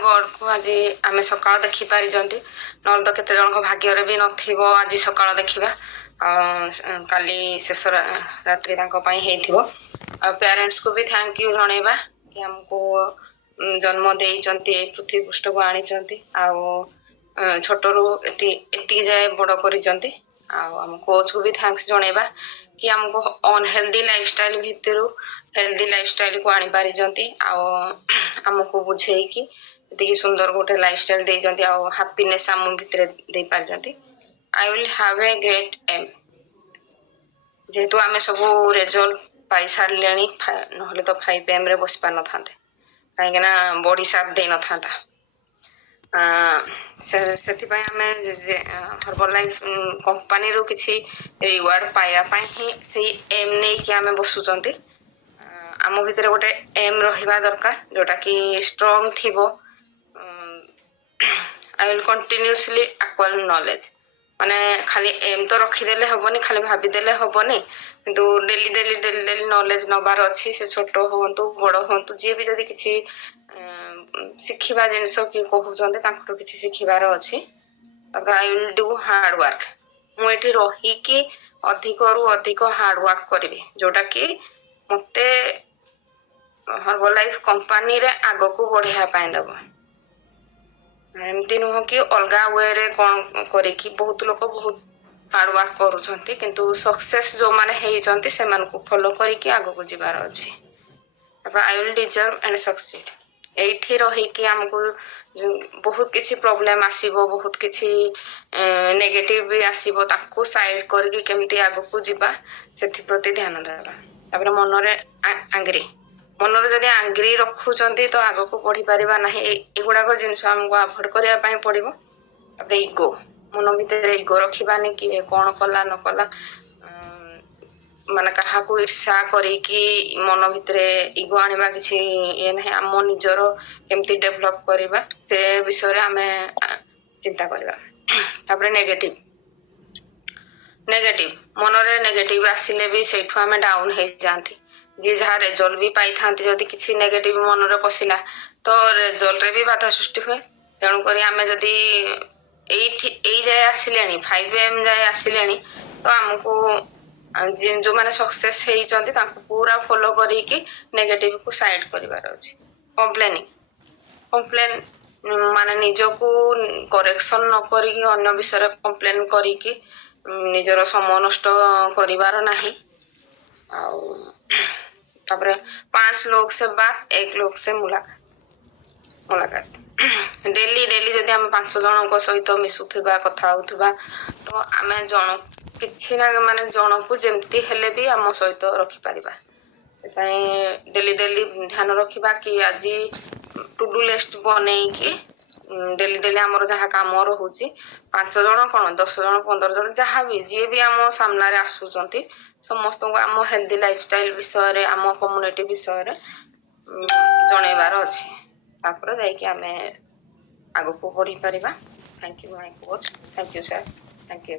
God को आज आम सकाल देखी पारी न तो केते जन भाग्य भी नथिबो आज सकाल देखा काली शेष रात्रि पेरेंट्स को भी थैंक यू जनइबा कि हमको जन्म देइचंती पृथ्वी पृष्ठ को आनी छोट रू एति जाए बड़ करिचंती आम कोच को भी थैंक्स जनइबा कि हमको अनहेल्दी लाइफस्टाइल भितर हेल्दी लाइफस्टाइल को आनी पारिचंती आमको बुझे कि एति सुंदर गोटे लाइफस्टाइल देइचंती हैप्पीनेस आम भितर दे पारिचंती I will have a great aim जेहेतु आम सब रिजल्ट पाई सारे ना तो 5 AM रे बस पार न था कहीं बॉडी साथ दे न था हर्बल लाइफ कंपनी रू किसी रिवार्ड पाइबा ही से एम नहीं कि आम बसुचंती आम भितर गोटे एम रहिबा दरकार जोटा कि स्ट्रांग थिबो I will continuously acquire knowledge माने खाली एम तो रखीदेले हबनी खाली भाबीदेले हबनी किंतु daily daily daily daily knowledge नबार अच्छी से छोट होंतु बड़ होंतु जी भी जदी किसी शिखिबा जिनस कि कहउचंते तांकटो किसी शिखिबार अछि तब I will do hard work मु एठी रही कि अधिक रु अधिक हार्ड वर्क करिवे जोटा कि मते हर्बल लाइफ कंपनी रे आगो को बढ़िया पाए दबो एमती नुह कि अलगा वे रे कौन करे कि बहुत लोग बहुत हार्ड वर्क करूछंती किंतु सक्सेस जो माने हेइचंती से मान को फॉलो करी कि आगो को जिबार अछि तब I will deserve and succeed एठी रही कि हमको बहुत किसी प्रॉब्लम आसीबो बहुत किसी नेगेटिव भी आसीबो ताकू साइड करके केमती आगो को जिबा सेथि प्रति ध्यान देबा तबरे मन रे आंग्री मनर जदि आंग्री रखुचंती तो आगो को बढ़ी पारिबा नाही एगुडाक जिनिस हमको अवॉइड करिया पई पड़िबो तबरे इगो मन भितर इगो रखिबानी कि कोन कला न कला माने कहा को ईर्षा करी कि मन भितर इगो आनिबा किछि ए नाही हम निजर केमती डेवलप करिबा से विषय रे हमें चिंता करिबा तबरे नेगेटिव मन रे नेगेटिव आसिले भी सेठु हमें डाउन हे जानती जी जहाँ रेजल्ट भी पाई था जदि किसी नेगेटिव मन रे पसिला तो रेजल्ट रे भी बाधा सृष्टि हुए तेणु करी आमे जदि एई जाए आसिले 5 AM जाए आसिले तो हमको जो माने सक्सेस हेइचंती तांको पूरा फॉलो करी कि नेगेटिव को साइड करिवार अछि कंप्लेन माने निजको करेक्शन न करी कि अन्य विषय रे कंप्लेन करी कि निजर समय नष्ट करिवार नाही तापरे 5 लोग से बात 1 लोग से मुलाकात डेली डेली जदि हम 5 जन को सहित मिसुथबा कथा होथबा तो आमे जन किछि ना माने जन को जेमती हेले भी हम सहित रखि परिबा ताई डेली डेली ध्यान रखिबा कि आज टू डू लिस्ट बनै कि डेली डेली हमर जहा काम रहउची 5 जन कोन 10 जन 15 जन जहा भी जे भी हम सामना रे आसुचंती समस्त को आम हेल्दी लाइफस्टाइल विषय रे आम कम्युनिटी विषय रे जणैबार अछि तापर जाय कि आमे आगो को बढ़ी परिबा thank you my coach thank you sir thank you